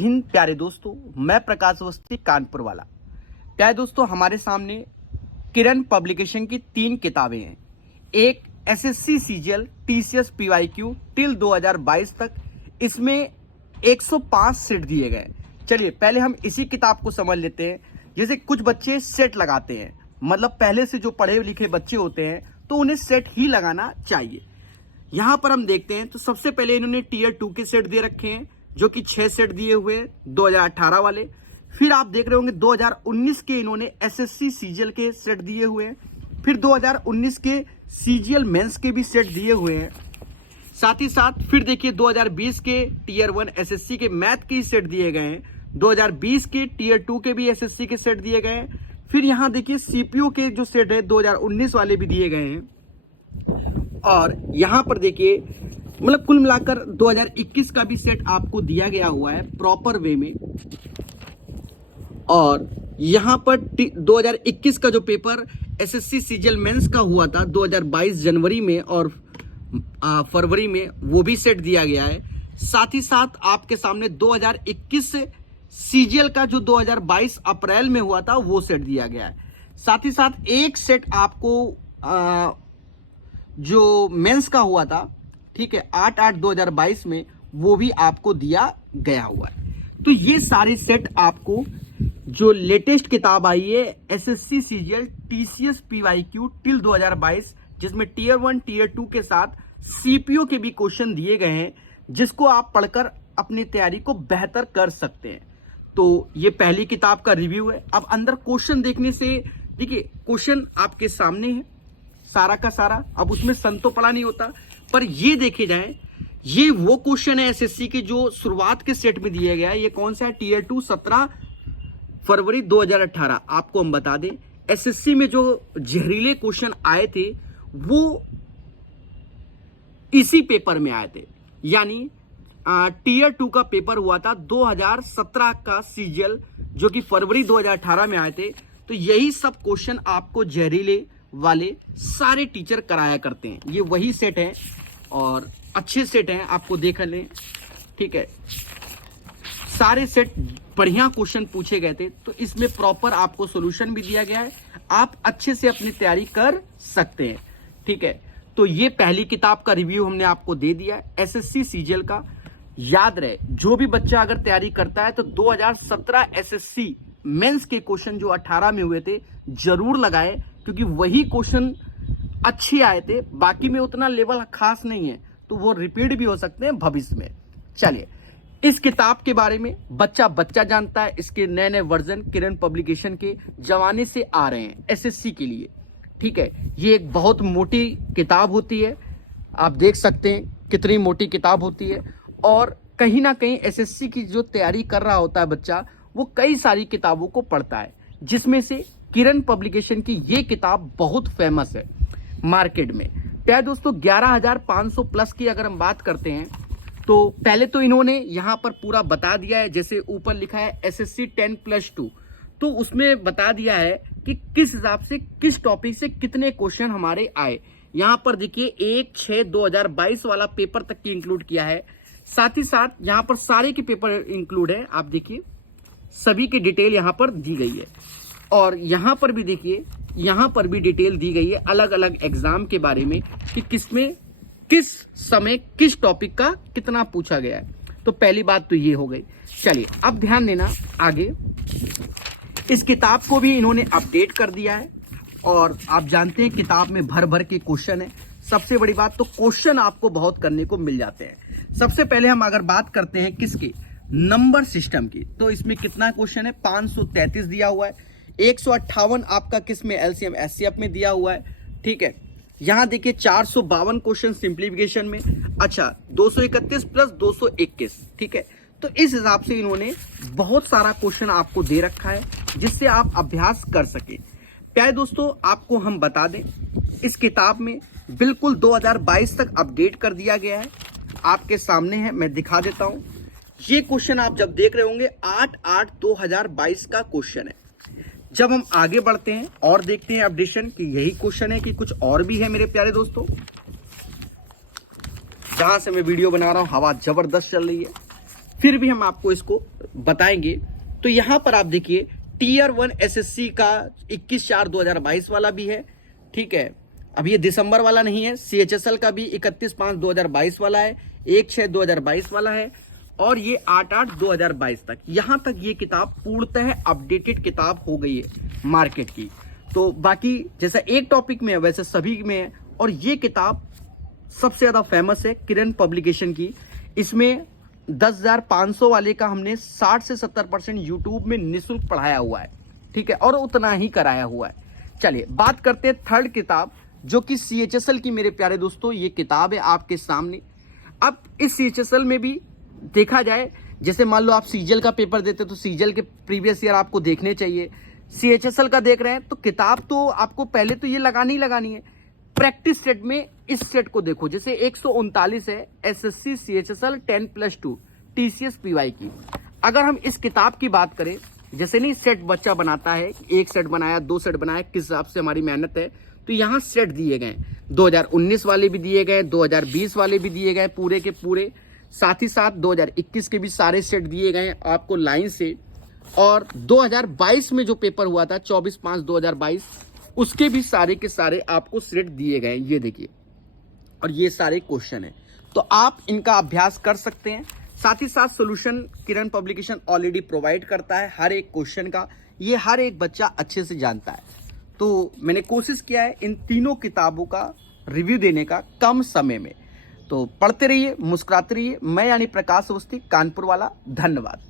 हिंद प्यारे दोस्तों, मैं प्रकाश अवस्थी कानपुर वाला। प्यारे दोस्तों, हमारे सामने किरण पब्लिकेशन की 3 किताबें हैं। एक SSC CGL TCS PYQ till 2022 तक, इसमें 105 सेट दिए गए। चलिए पहले हम इसी किताब को समझ लेते हैं। जैसे कुछ बच्चे सेट लगाते हैं, मतलब पहले से जो पढ़े लिखे बच्चे होते हैं तो उन्हें सेट ही लगाना चाहिए। यहाँ पर हम देखते हैं तो सबसे पहले इन्होंने टीयर 2 के सेट दे रखे हैं जो कि 6 सेट दिए हुए हैं 2018 वाले। फिर आप देख रहे होंगे 2019 के इन्होंने एसएससी सीजीएल के सेट दिए हुए हैं। फिर 2019 के सीजीएल मेंस के भी सेट दिए हुए हैं। साथ ही साथ फिर देखिए 2020 के टीयर 1 एसएससी के मैथ के सेट दिए गए हैं। 2020 के टीयर 2 के भी एसएससी के सेट दिए गए हैं। फिर यहाँ देखिए सीपीओ के जो सेट है 2019 वाले भी दिए गए हैं। और यहाँ पर देखिए मतलब कुल मिलाकर 2021 का भी सेट आपको दिया गया हुआ है प्रॉपर वे में। और यहाँ पर 2021 का जो पेपर एसएससी सीजीएल मेंस का हुआ था 2022 जनवरी में और फरवरी में, वो भी सेट दिया गया है। साथ ही साथ आपके सामने 2021 सीजीएल का जो 2022 अप्रैल में हुआ था वो सेट दिया गया है। साथ ही साथ एक सेट आपको जो मेंस का हुआ था, ठीक है, 8/8/2022 में, वो भी आपको दिया गया हुआ है। तो ये सारे सेट आपको जो लेटेस्ट किताब आई है SSC CGL TCS PYQ till 2022, जिसमें टीयर 1 टीयर 2 के साथ सीपीओ के भी क्वेश्चन दिए गए हैं, जिसको आप पढ़कर अपनी तैयारी को बेहतर कर सकते हैं। तो ये पहली किताब का रिव्यू है। अब अंदर क्वेश्चन देखने से देखिए, क्वेश्चन आपके सामने है सारा का सारा। अब उसमें सन तो पढ़ा नहीं होता, पर ये देखे जाए ये वो क्वेश्चन है एसएससी के जो शुरुआत के सेट में दिया गया है। ये कौन सा है? टीयर 2 17 फरवरी 2018। आपको हम बता दें एसएससी में जो जहरीले क्वेश्चन आए थे वो इसी पेपर में आए थे। यानी टीयर 2 का पेपर हुआ था 2017 का सीजीएल, जो कि फरवरी 2018 में आए थे। तो यही सब क्वेश्चन आपको जहरीले वाले सारे टीचर कराया करते हैं। ये वही सेट है और अच्छे सेट हैं, आपको देख लें, ठीक है। सारे सेट बढ़िया क्वेश्चन पूछे गए थे, तो इसमें प्रॉपर आपको सॉल्यूशन भी दिया गया है। आप अच्छे से अपनी तैयारी कर सकते हैं, ठीक है। तो ये पहली किताब का रिव्यू हमने आपको दे दिया है एसएससी सीजीएल का। याद रहे, जो भी बच्चा अगर तैयारी करता है तो 2017 एसएससी मेंस के क्वेश्चन जो 18 में हुए थे जरूर लगाए, क्योंकि वही क्वेश्चन अच्छे आए थे। बाकी में उतना लेवल खास नहीं है, तो वो रिपीट भी हो सकते हैं भविष्य में। चलिए, इस किताब के बारे में बच्चा जानता है। इसके नए नए वर्जन किरण पब्लिकेशन के जमाने से आ रहे हैं एसएससी के लिए, ठीक है। ये एक बहुत मोटी किताब होती है, आप देख सकते हैं कितनी मोटी किताब होती है। और कहीं ना कहीं एसएससी की जो तैयारी कर रहा होता है बच्चा, वो कई सारी किताबों को पढ़ता है, जिसमें से किरण पब्लिकेशन की ये किताब बहुत फेमस है मार्केट में। प्यारे दोस्तों, 11,500 प्लस की अगर हम बात करते हैं तो पहले तो इन्होंने यहाँ पर पूरा बता दिया है। जैसे ऊपर लिखा है एसएससी 10+2, तो उसमें बता दिया है कि किस हिसाब से किस टॉपिक से कितने क्वेश्चन हमारे आए। यहाँ पर देखिए 1/6/2022 वाला पेपर तक की इंक्लूड किया है। साथ ही साथ यहाँ पर सारे के पेपर इंक्लूड है। आप देखिए सभी की डिटेल यहाँ पर दी गई है। और यहाँ पर भी देखिए, यहाँ पर भी डिटेल दी गई है अलग अलग एग्जाम के बारे में कि किसमें किस समय किस टॉपिक का कितना पूछा गया है। तो पहली बात तो ये हो गई। चलिए अब ध्यान देना आगे। इस किताब को भी इन्होंने अपडेट कर दिया है और आप जानते हैं किताब में भर भर के क्वेश्चन है। सबसे बड़ी बात तो क्वेश्चन आपको बहुत करने को मिल जाते हैं। सबसे पहले हम अगर बात करते हैं किसके, नंबर सिस्टम की, तो इसमें कितना क्वेश्चन है? 533 दिया हुआ है। 158 आपका किस में? एलसीएम एचसीएफ में दिया हुआ है, ठीक है। यहाँ देखिए 452 क्वेश्चन सिंप्लीफिकेशन में। अच्छा, 231 प्लस 221, ठीक है। तो इस हिसाब से इन्होंने बहुत सारा क्वेश्चन आपको दे रखा है, जिससे आप अभ्यास कर सके। प्यारे दोस्तों, आपको हम बता दें इस किताब में बिल्कुल 2022 तक अपडेट कर दिया गया है। आपके सामने है, मैं दिखा देता हूं। ये क्वेश्चन आप जब देख रहे होंगे 8/8/2022 का क्वेश्चन है। जब हम आगे बढ़ते हैं और देखते हैं अपडेशन कि यही क्वेश्चन है कि कुछ और भी है, मेरे प्यारे दोस्तों, जहां से मैं वीडियो बना रहा हूं हवा जबरदस्त चल रही है। फिर भी हम आपको इसको बताएंगे। तो यहां पर आप देखिए टीयर 1 एसएससी का 21/4/2022 वाला भी है, ठीक है। अब ये दिसंबर वाला नहीं है। सीएचएसएल का भी 31/5/2022 वाला है, 1/6/2022 वाला है, और ये 8/8/2022 तक, यहां तक ये किताब पूर्णतः अपडेटेड किताब हो गई है मार्केट की। तो बाकी जैसा एक टॉपिक में है वैसे सभी में है, और ये किताब सबसे ज्यादा फेमस है किरण पब्लिकेशन की। इसमें 10,500 वाले का हमने 60 से 70% यूट्यूब में निःशुल्क पढ़ाया हुआ है, ठीक है, और उतना ही कराया हुआ है। चलिए बात करते हैं थर्ड किताब, जो कि सीएचएसएल की। मेरे प्यारे दोस्तों ये किताब है आपके सामने। अब इस सीएचएसएल में भी देखा जाए, जैसे मान लो आप सीजीएल का पेपर देते तो सीजीएल के प्रीवियस ईयर आपको देखने चाहिए। सीएचएसएल का देख रहे हैं तो किताब तो आपको पहले तो ये लगानी है। प्रैक्टिस सेट में इस सेट को देखो, जैसे 139 है एसएससी सीएचएसएल 10+2 टीसीएस पीवाई की। अगर हम इस किताब की बात करें, जैसे नहीं सेट बच्चा बनाता है, एक सेट बनाया, 2 सेट बनाया, किस हिसाब से हमारी मेहनत है, तो यहाँ सेट दिए गए। 2019 वाले भी दिए गए, 2020 वाले भी दिए गए पूरे के पूरे, साथ ही साथ 2021 के भी सारे सेट दिए गए आपको लाइन से। और 2022 में जो पेपर हुआ था 24/5/2022, उसके भी सारे के सारे आपको सेट दिए गए, ये देखिए, और ये सारे क्वेश्चन है। तो आप इनका अभ्यास कर सकते हैं। साथ ही साथ सॉल्यूशन किरण पब्लिकेशन ऑलरेडी प्रोवाइड करता है हर एक क्वेश्चन का, ये हर एक बच्चा अच्छे से जानता है। तो मैंने कोशिश किया है इन तीनों किताबों का रिव्यू देने का कम समय में। तो पढ़ते रहिए, मुस्कुराते रहिए। मैं यानी प्रकाश अवस्थी, कानपुर वाला। धन्यवाद।